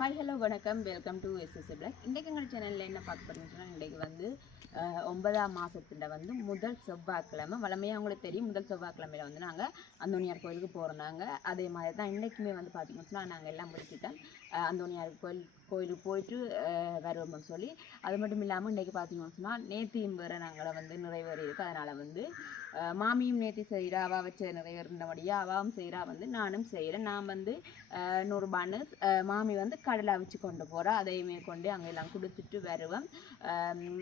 Hi hello வணக்கம் welcome to SSA black. இன்றைக்கு எங்கள் சேனலில் என்ன பார்க்க போகிறீங்கன்னு சொன்னால், இன்றைக்கு வந்து 9ஆம் மாதத்தில் வந்து முதல் செவ்வாய்க்கிழமை. வளமையாக அவங்களுக்கு தெரியும், முதல் செவ்வாய்க்கிழமையில் வந்து நாங்கள் அந்தோனியார் கோயிலுக்கு போகிறோம். நாங்கள் அதே மாதிரி தான் இன்றைக்குமே வந்து பார்த்திங்கன்னு சொன்னால் நாங்கள் எல்லாம் முடிச்சுட்டோம். அந்தோனியார் கோயிலுக்கு போயிட்டு வருவோம்னு சொல்லி, அது மட்டும் இல்லாமல் இன்றைக்கி பார்த்திங்கன்னு சொன்னால் நேத்தியும் வேறு நாங்களை வந்து நிறைவேறி இருக்குது. அதனால் வந்து மாமியும் நேத்தி செய்கிறா, அவள் வச்ச நிறைவேறினபடியாக அவாவும் செய்கிறா, வந்து நானும் செய்கிறேன். நான் வந்து 100 பனஸ், மாமி வந்து கடலை அவிச்சு கொண்டு போகிறா. அதையுமே கொண்டு அங்கே எல்லாம் கொடுத்துட்டு வருவேன்.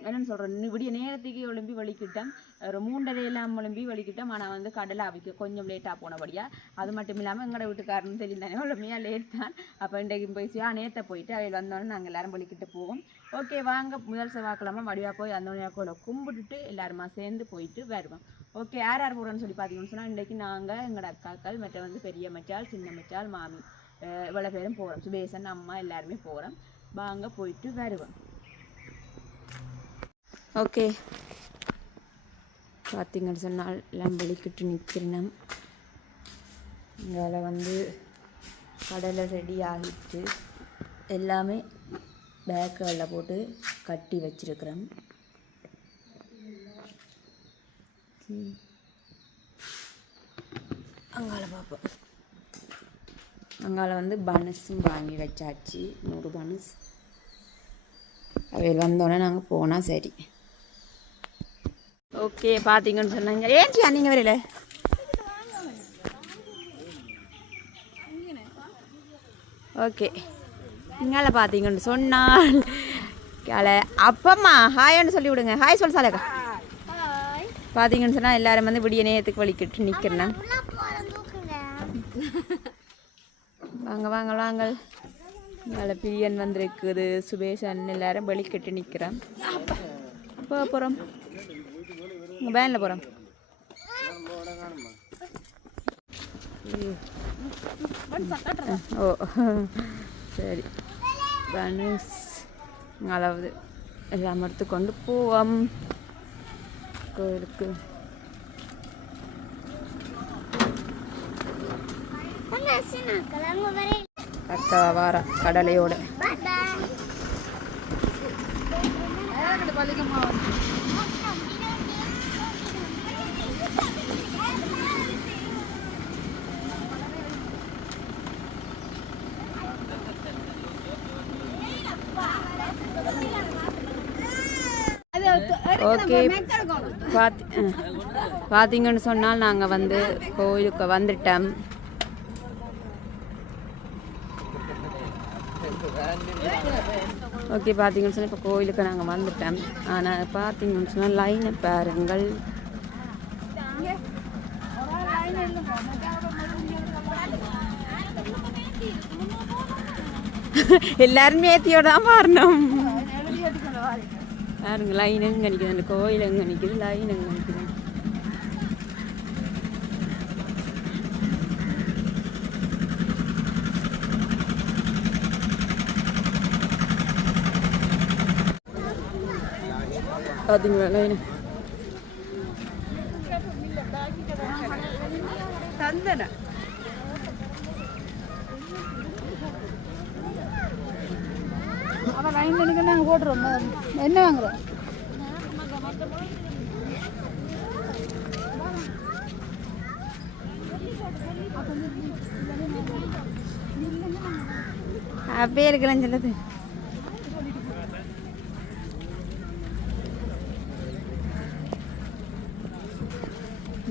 என்னென்னு சொல்கிறேன், விடிய நேரத்துக்கு ஒழும்பி வலிக்கிட்டேன், ஒரு 3:30 எல்லாம் ஒழும்பி வலிக்கிட்டோம். ஆனால் வந்து கடலை அவிக்க கொஞ்சம் லேட்டாக போனபடியாக, அது மட்டும் இல்லாமல் எங்களோட வீட்டுக்காரன்னு தெரியும் தானே, ஒழுமையாக லேட் தான். அப்போ இன்றைக்கு போய் நேற்றை போயிட்டு அவையில் வந்தோடனே நாங்கள் எல்லோரும் வலிக்கிட்டு போவோம். ஓகே வாங்க, முதல் செவ்வாய்க்கிழமை வடிவாக போய் அந்தோனியார் கோயிலை கும்பிட்டுட்டு எல்லாருமா சேர்ந்து போயிட்டு வருவோம். ஓகே, யார் யார் போகிறோன்னு சொல்லி பார்த்தீங்கன்னு சொன்னால், இன்றைக்கி நாங்கள் எங்களோட அக்காக்கள் மற்ற வந்து பெரிய மச்சால், சின்ன மச்சால், மாமி இவ்வளோ பேரும் போகிறோம். சுபேசன் அம்மா எல்லாருமே போகிறோம். வாங்க போயிட்டு வருவோம். ஓகே, பார்த்தீங்கன்னு சொன்னால் எல்லாம் வெளிக்கிட்டு நிற்கிறேன். இங்கே வந்து கடலை ரெடி ஆகிட்டு எல்லாமே பேக்குகளில் போட்டு கட்டி வச்சிருக்கிறேன். அங்கால பார்ப்போம். அங்கால வந்து பனஸும் வாங்கி வச்சாச்சு, 100 பனஸ். அவையில் வந்தோடனே நாங்கள் போனால் சரி. ஓகே, பார்த்தீங்கன்னு சொன்னாங்க. ஏன்ச்சியா நீங்கள் வரையில? ஓகே, இங்கால பார்த்தீங்கன்னு சொன்னால் அப்பம்மா ஹாய்ன்னு சொல்லி விடுங்க. ஹாய் சொல் சாலக்கா. பார்த்தீங்கன்னு சொன்னால் எல்லாரும் வந்து விடிய நேரத்துக்கு வலிக்கிட்டு நிற்கிறேன். வாங்க வாங்க வாங்க. நல்ல பிரியன் வந்திருக்குது, சுபேஷன் எல்லாரும் வெளிக்கிட்டு நிற்கிறேன். போகிறோம், உங்கள் வேனில் போகிறோம். ஓ சரி, பனஸ் அதாவது எல்லாம் எடுத்துக்கொண்டு போவோம் கோயிலுக்கு. அடுத்த வார கடலையோட ஓகே. பார்த்தீங்கன்னு சொன்னால் நாங்கள் வந்து கோயிலுக்கு வந்துட்டோம். ஓகே, பார்த்தீங்கன்னு சொன்னால் இப்போ கோயிலுக்கு நாங்கள் வந்துட்டோம். ஆனால் பார்த்தீங்கன்னு சொன்னால் லைனை பாருங்கள். எல்லாரும் ஏத்தியோட தான் வரணும். பாருங்க, லைன் எங்கே நிற்குது, அந்த கோயில் எங்கே நிற்குது, லைன் எங்கே நிற்குது. பார்த்தீங்களா லைன்? தந்தன அவன் லைன் நினைக்க நாங்கள் போட்டுருவோம். என்ன வாங்குறோம்? அப்படியே இருக்கலாம் சொல்லுது.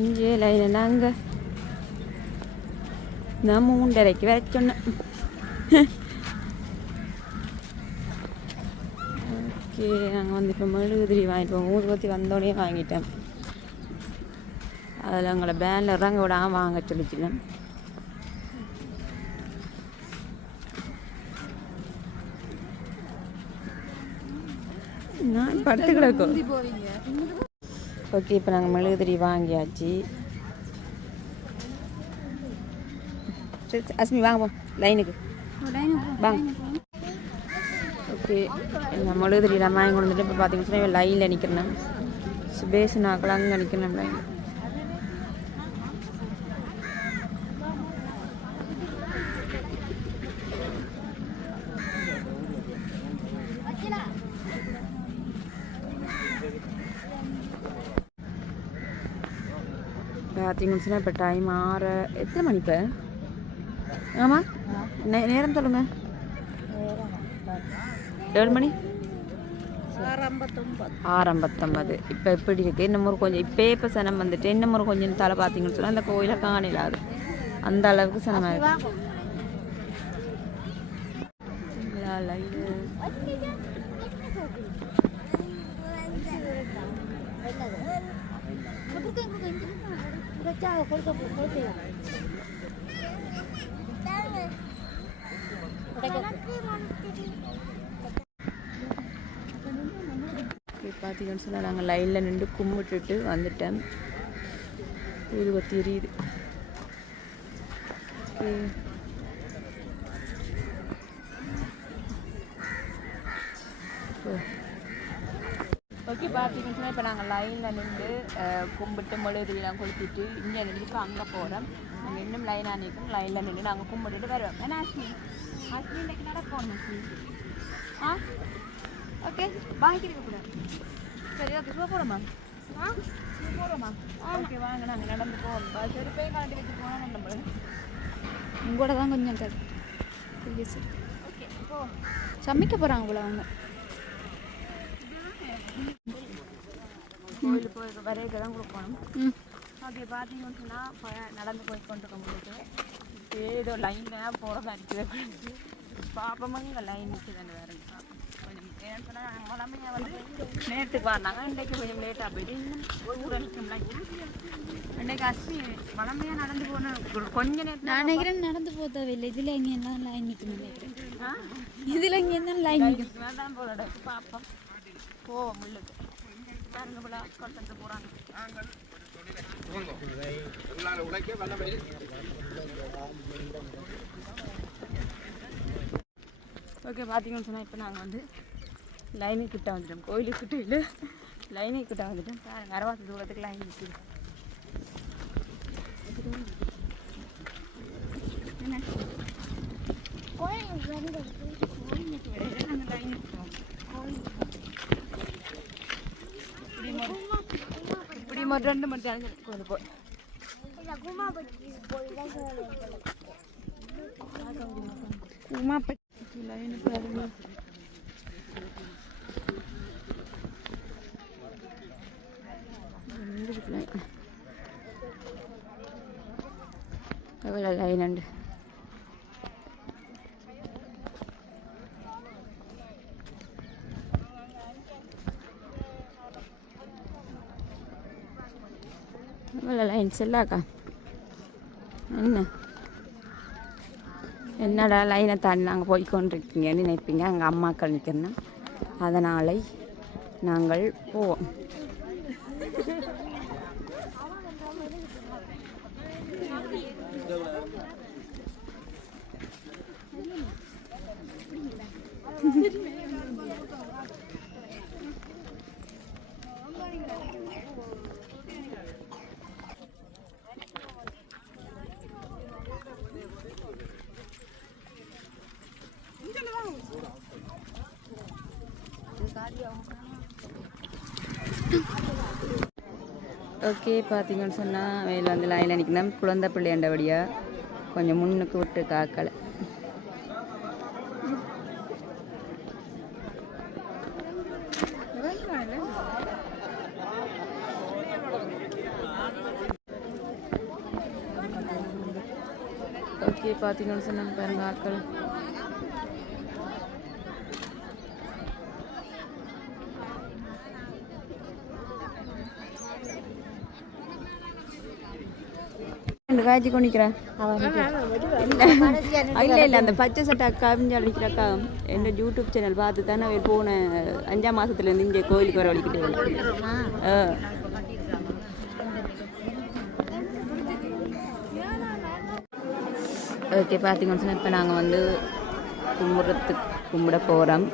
இங்கே லைன் நாங்கள் நான் 3:30 வர சொன்னேன். ஓகே, நாங்கள் வந்து இப்போ மெழுகுதிரி வாங்கிட்டோம். ஊதுபத்தி வந்தோடனே வாங்கிட்டேன். அதில் எங்களை பேனில் இறங்க விடாமல் வாங்க சொல்லிச்சிட்டேன். நான் படுத்து கிடக்கும். ஓகே, இப்போ நாங்கள் மெழுகுதிரி வாங்கியாச்சு. அஸ்மி வாங்க போ லைனுக்கு வாங்க. ஓகே, நான் மெழுகுதிரிலாம் வாங்கி கொண்டு வந்துட்டு இப்போ பார்த்தீங்கன்னா லைனில் நிற்கிறேன். சுபேஷ் நாக்கெல்லாம் அங்கே நிற்கிறேன் லைன். பார்த்தீங்கன்னு சொன்னால் இப்போ டைம் 6 எத்தனை மணி இப்போ? ஆமாம் நேரம் சொல்லுங்க. 7 மணி 6:59. இப்போ எப்படி இருக்குது? இன்னும் ஒரு கொஞ்சம் இப்போ சனம் வந்துட்டு இன்னும் ஒரு கொஞ்சம் தலை பார்த்தீங்கன்னு சொன்னால் அந்த கோயிலை காணலாது அந்த அளவுக்கு சனமாக இருக்கு. பார்த்தீங்கன்னு சொன்னால் நாங்கள் லைனில் நின்று கும்பிட்டுட்டு வந்துட்டோம். இது தெரியுது. ஓகே பார்த்தீங்கன்னு சொன்னால் இப்போ நாங்கள் லைனில் நின்று கும்பிட்டு மொழிலாம் கொளுத்திட்டு இங்கே நின்று அங்கே போகிறோம். நாங்கள் இன்னும் லைனாக நிற்கும். லைனில் நின்று நாங்கள் கும்பிட்டுட்டு வருவோம். ஏன்னா அஸ்மி இன்றைக்கு நடப்போம் அஸ்மி. ஓகே பாய்க்கு இருக்கக்கூடாது. சரி ஓகே சும்மா போகிறோமா? போகிறோமா? ஓகே வாங்க நாங்கள் நடந்து போவோம். செருப்பையும் கலட்டி வச்சு போனால் நம்மள உங்களோட தான் கொஞ்சம் கதை. ஓகே போ சமைக்க போகிறாங்க போல அவங்க. கோயிலுக்கு போய் வரைக்கும் தான் கொடுக்கணும். ஓகே பார்த்தீங்கன்னு சொன்னால் இப்போ நடந்து போய் கொண்டு போகும்போது ஏதோ லைனில் போகிறதா இருக்குது. பாப்பமாக லைன் நிற்குதுன்னு வேறு கொஞ்சம் ஏன்னு சொன்னால் நாங்கள் வளமையாக வந்து நேரத்துக்கு வந்தாங்க. இன்றைக்கு கொஞ்சம் லேட்டாக போயிட்டு இன்னும் ஒரு ஊர் அழிக்கும்ல. இன்றைக்கு அஸ்மி வளமையாக நடந்து போன கொஞ்ச நேரம் நான் நினைக்கிறேன் நடந்து போதவில்லை. இதில் எங்கே என்ன லைன் நிற்கணும் நினைக்கிறேன். இதில் இங்கே என்ன லைன் நிற்கணும் தான் போகிற பார்ப்போம். போவோம் உள்ளுக்கு பாருங்க போல கொண்டு போகிறாங்க. ஓகே பார்த்தீங்கன்னு சொன்னால் இப்போ நாங்கள் வந்து லைனுக்கிட்ட வந்துட்டோம். கோயிலுக்கிட்ட இல்லை லைனுக்கிட்ட வந்துட்டோம். பாருங்க அரவாசி தூரத்துக்கு லைன் நிற்குது. என்ன நாங்கள் லைன் நிற்கிறோம். இப்படி மட்டும் 2 மணி நேரம் கொண்டு போய் கூமாப்பட்டி லைனு பாருங்க. எவ்வளோ லைன் உண்டு. எவ்வளோ லைன்ஸ் இல்லாக்கா என்னடா லைனை தாண்டி நாங்கள் போய்கொண்டிருக்கீங்கன்னு நினைப்பீங்க. அங்கே அம்மாக்கள் நிற்கிறேன்னா அதனால நாங்கள் போவோம். ஓகே பார்த்தீங்கன்னு சொன்னால் வேலை வந்து லைனில் நிற்கணும். குழந்தை பிள்ளையாண்டபடியாக கொஞ்சம் முன்னுக்கு விட்டு காக்கலை. ஓகே பார்த்தீங்கன்னு சொன்னாங்க பாருங்க ஆக்கள். காய்ச்சி கொண்டிக்கிறேன். இல்லை இல்லை அந்த பச்சை சட்டை அக்கா அப்படின்னு அடிக்கிறக்கா என்ன யூடியூப் சேனல் பார்த்து தானே அவர் போன 5ஆம் மாதத்துலேருந்து இங்கே கோயிலுக்கு வர வலிக்கிட்டு. ஓகே பார்த்தீங்கன்னு சொன்னால் இப்போ நாங்கள் வந்து கும்பிட போகிறோம்.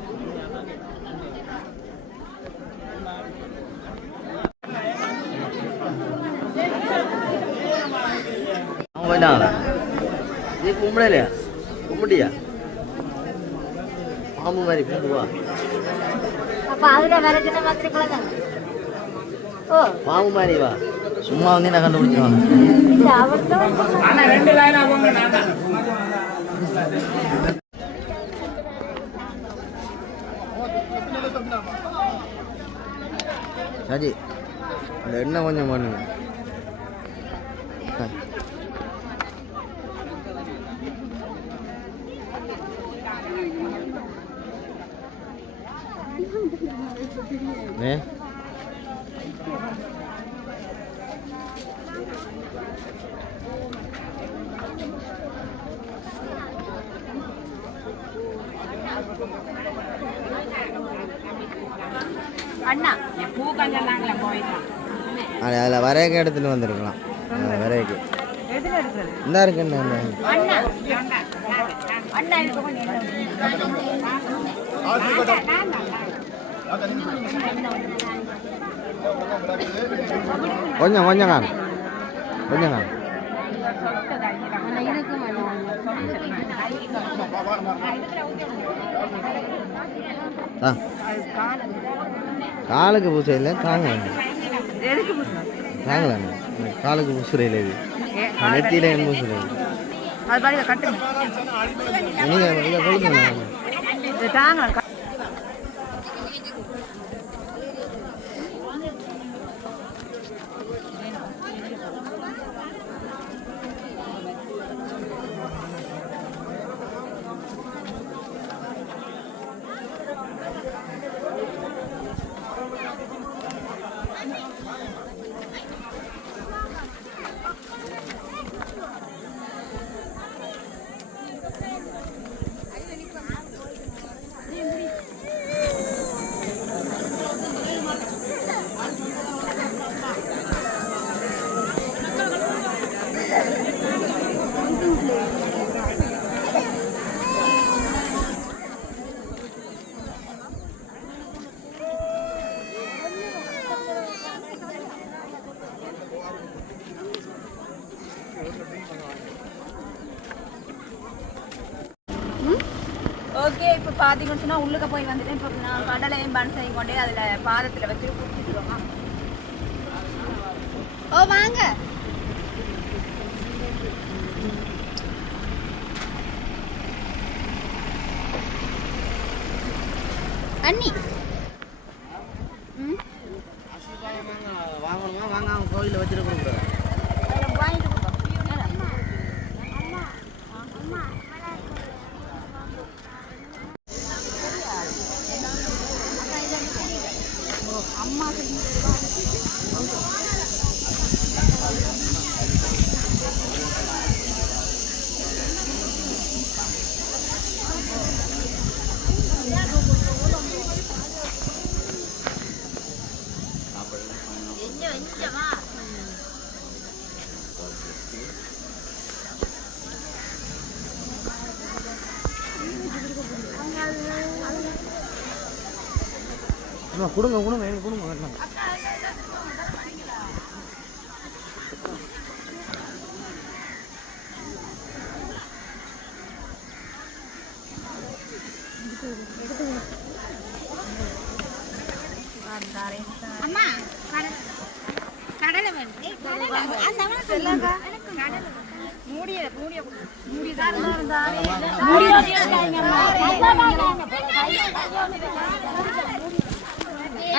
நீ கும்பிடலையா? கும்பிட்டியா? பாம்பு மாதிரி கும்பிடுவா. பாம்பு மாதிரி வா. சும்மா வந்து என்ன கண்டுபிடிச்சிருவாங்க. சரி அந்த எண்ணெய் கொஞ்சம் பண்ணுங்க. அண்ணா பூ கஞ்சலாங்களா போயிடலாம். அதில் வரையக்கு எடுத்துட்டு வந்துருக்கலாம். வரையக்கு இந்த இருக்குன்னு அண்ணா அண்ணா கொஞ்சம் கொஞ்சம் காணும் கொஞ்சம் காணும். காலுக்கு பூசை இல்லை தாங்கலாம் தாங்கலாம். காலுக்கு பூசுற இல்லை, இது நெத்தியில பூசுற. நீங்கள் இதை கொடுங்க. ஓகே, இப்போ பார்த்தீங்கன்னு சொன்னால் உள்ளுக்க போய் வந்துட்டேன். இப்போ நான் கடலையும் பன்சையும் கொண்டே அதில் பாதத்தில் வச்சு குடிச்சிடுவோமா? ஓ வாங்க. அண்ணி வாங்கணுமா வாங்காம கோயிலில் வச்சுட்டு கொடுக்குறேன். கொடுங்க கொடுங்க எனக்கு கொடுங்க வரலாம். அம்மா கடலை வேணும்.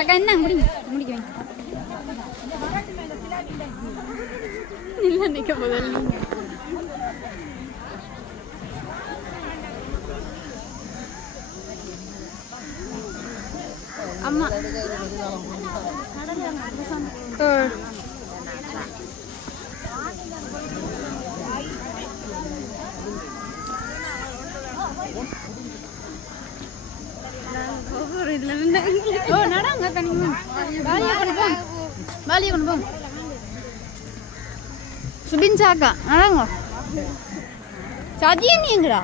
அக்கா என்ன முடிங்க முடிக்க இல்லை நிற்க முதல்ல அம்மா நடாங்க வாலியை கொண்டு போங்க. சுபின் சாக்கா நடாங்க. சதியா நீங்களா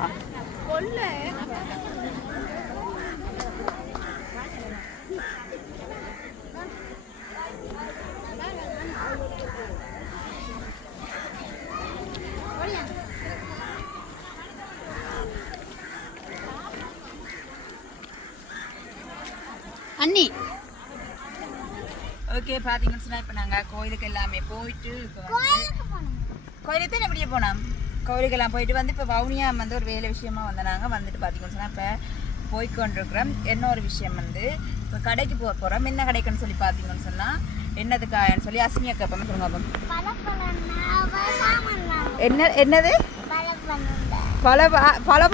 அண்ணி? ஓகே பார்த்தீங்கன்னு சொன்னால் இப்போ நாங்கள் கோயிலுக்கு எல்லாமே போயிட்டு இப்போ கோயிலுக்கு தான் எப்படியே போனோம். கோயிலுக்கெல்லாம் போயிட்டு வந்து இப்போ வவுனியா வந்து ஒரு வேலை விஷயமா வந்தாங்க. வந்துட்டு பார்த்தீங்கன்னு சொன்னால் இப்போ போய்கொண்டிருக்கிறோம். என்ன ஒரு விஷயம் வந்து இப்போ கடைக்கு போகிறோம். என்ன கடைக்குன்னு சொல்லி பார்த்தீங்கன்னு சொன்னால் என்னதுக்கான்னு சொல்லி அஸ்மியா கேட்போம். சொல்லுங்க என்னது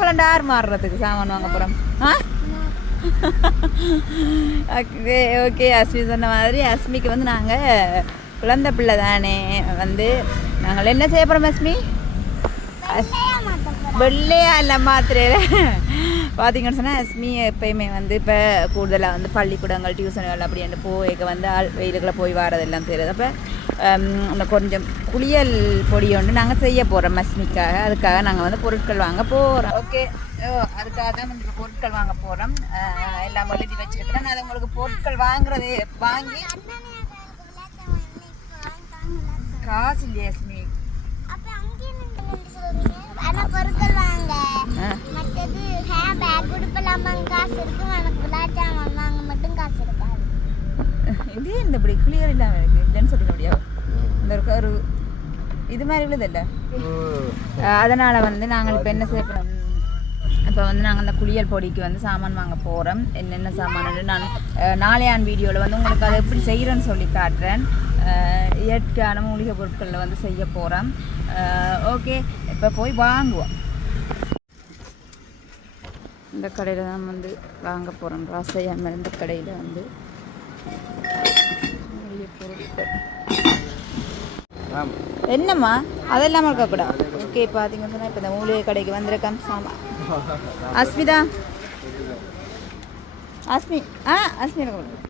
பலண்டார் மாறுறதுக்கு சாமான் வாங்க போகிறோம். ஓகே அஸ்மி சொன்ன மாதிரி அஸ்மிக்கு வந்து நாங்கள் குழந்தை பிள்ளை தானே வந்து நாங்கள் என்ன செய்ய போகிறோம் அஸ்மி? வெள்ளையா இல்லை மாத்திரையில் பார்த்தீங்கன்னு சொன்னால் அஸ்மி எப்பயுமே வந்து இப்போ கூடுதலாக வந்து பள்ளிக்கூடங்கள் டியூஷன்கள் அப்படின்னு போய்க்க வந்து வெயிலுக்குள்ளே போய் வரதெல்லாம் தெரியுது. அப்போ இந்த கொஞ்சம் குளியல் பொடி ஒன்று நாங்கள் செய்ய போகிறோம் அஸ்மிக்காக. அதுக்காக நாங்கள் வந்து பொருட்கள் வாங்க போகிறோம். ஓகே அதுக்காக தான் வந்து பொருட்கள் வாங்க போகிறோம். எல்லாம் எழுதி வச்சுருக்கிறேன். அது உங்களுக்கு பொருட்கள் வாங்குறது வாங்கி காசு இல்லையா அஸ்மி? பொருட்கள் வாங்க மற்றது ஹேர் பேக் உடுப்பெல்லாம் காசு இருக்கும். எனக்கு விளையாட்டாமல் வாங்க மட்டும் காசு இருக்காது. இது இந்த இப்படி கிளியர் இல்லாமல் இருக்கு இல்லைன்னு சொல்லிக்க முடியாது. இந்த ஒரு இது மாதிரி உள்ளதில்ல. அதனால் வந்து நாங்கள் இப்போ என்ன செய்யப்போம், இப்போ வந்து நாங்கள் அந்த குளியல் பொடிக்கு வந்து சாமான் வாங்க போகிறோம். என்னென்ன சாமான் நான் நாளையான் வீடியோவில் வந்து உங்களுக்கு அதை எப்படி செய்கிறேன்னு சொல்லி காட்டுறேன். இயற்கையான மூலிகை பொருட்களில் வந்து செய்ய போகிறோம். ஓகே இப்போ போய் வாங்குவோம். இந்த கடையில் தான் வந்து வாங்க போகிறோம். ராசையா மருந்து கடையில் வந்து மூலிகை பொருட்கள். என்னம்மா அதெல்லாம் இருக்கக்கூடாது. ஓகே பார்த்தீங்கன்னு சொன்னால் இப்போ இந்த மூலிகை கடைக்கு வந்திருக்கேன். சாமான் அஸ்மிதா அஸ்மி அஸ்மி இருக்கக்கூடாது.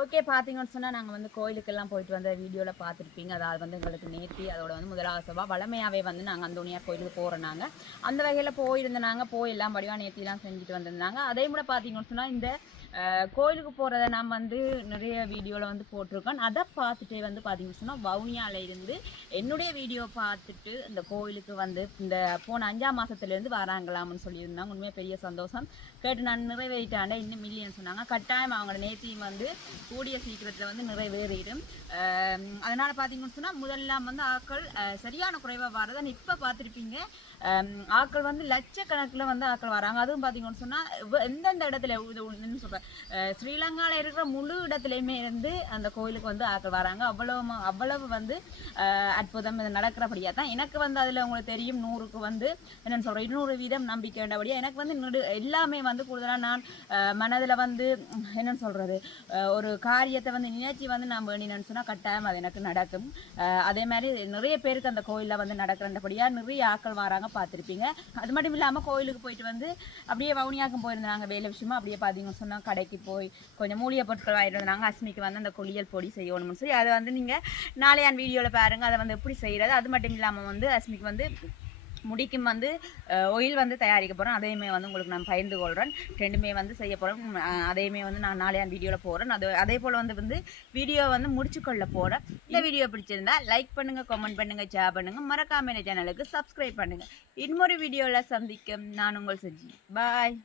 ஓகே பார்த்தீங்கன்னு சொன்னால் நாங்கள் வந்து கோயிலுக்கெல்லாம் போயிட்டு வந்த வீடியோவில் பார்த்துருப்பீங்க. அதாவது வந்து எங்களுக்கு நேர்த்தி அதோட வந்து முதலாவது சபா வளமையாகவே வந்து நாங்கள் அந்தோனியார் கோயிலுக்கு போகிறோம். நாங்கள் அந்த வகையில் போயிருந்தாங்க. போய் எல்லாம் படிவாக நேர்த்திலாம் செஞ்சுட்டு வந்திருந்தாங்க. அதே கூட பார்த்தீங்கன்னு சொன்னால் இந்த கோயிலுக்கு போகிறத நான் வந்து நிறைய வீடியோவில் வந்து போட்டிருக்கேன். அதை பார்த்துட்டே வந்து பார்த்தீங்கன்னு சொன்னால் வவுனியாவில் இருந்து என்னுடைய வீடியோ பார்த்துட்டு இந்த கோயிலுக்கு வந்து இந்த போன 5ஆம் மாதத்துலேருந்து வராங்களாம்னு சொல்லியிருந்தாங்க. உண்மையாக பெரிய சந்தோஷம். கேட்டு நான் நிறைவேறிட்டாண்டே இன்னும் மில்லியன் சொன்னாங்க. கட்டாயம் அவங்களோட நேர்த்தியும் வந்து கூடிய சீக்கிரத்தில் வந்து நிறைவேறிடும். அதனால் பார்த்தீங்கன்னு சொன்னால் முதல்லாம் வந்து ஆட்கள் சரியான குறைவாக வரதான் இப்போ பார்த்துருப்பீங்க. ஆட்கள் வந்து லட்சக்கணக்கில் வந்து ஆட்கள் வராங்க. அதுவும் பார்த்தீங்கன்னு சொன்னால் எந்தெந்த இடத்துல என்ன சொல்கிறேன், ஸ்ரீலங்காவில் இருக்கிற முழு இடத்துலையுமே இருந்து அந்த கோயிலுக்கு வந்து ஆட்கள் வராங்க. அவ்வளவு வந்து அற்புதம் இது நடக்கிறபடியாக தான் எனக்கு வந்து அதில் உங்களுக்கு தெரியும் 100க்கு வந்து என்னென்னு சொல்கிறேன் 200% நம்பிக்கை வேண்டபடியாக எனக்கு வந்து எல்லாமே வந்து கூடுதலாக நான் மனதில் வந்து என்னென்னு சொல்கிறது ஒரு காரியத்தை வந்து நினைச்சி வந்து நான் வேண்டினேன்னு சொன்னால் கட்டாயம் அது எனக்கு நடக்கும். அதே மாதிரி நிறைய பேருக்கு அந்த கோயிலில் வந்து நடக்கிறபடியாக நிறைய ஆட்கள் வராங்க பார்த்துருப்பீங்க. அது மட்டும் இல்லாமல் கோயிலுக்கு போயிட்டு வந்து அப்படியே வவுனியாக்கும் போயிருந்தாங்க வேலை விஷயமா. அப்படியே பார்த்தீங்கன்னு சொன்னால் கடைக்கு போய் கொஞ்சம் மூலிகை பொருட்கள் வாங்கிட்டு வந்தாங்க. அஸ்மிக்கு வந்து அந்த குளியல் பொடி செய்யணும்னு சொல்லி அதை வந்து நீங்கள் நாளையான் வீடியோவில் பாருங்கள். அதை வந்து எப்படி செய்கிறது. அது மட்டும் இல்லாமல் வந்து அஸ்மிக்கு வந்து முடிக்கும் வந்து ஆயில் வந்து தயாரிக்க போகிறேன். அதையுமே வந்து உங்களுக்கு நான் பகிர்ந்து கொள்கிறேன். ரெண்டுமே வந்து செய்ய போகிறேன். அதையுமே வந்து நான் நாளையான் வீடியோவில் போகிறேன். அதே போல் வந்து வீடியோ வந்து முடிச்சுக்கொள்ள போகிறேன். இந்த வீடியோ பிடிச்சிருந்தா லைக் பண்ணுங்கள், கமெண்ட் பண்ணுங்கள், ஷேர் பண்ணுங்கள். மறக்காம சேனலுக்கு சப்ஸ்கிரைப் பண்ணுங்கள். இன்னொரு வீடியோவில் சந்திக்கும் நான் உங்கள் சஜி. பாய்.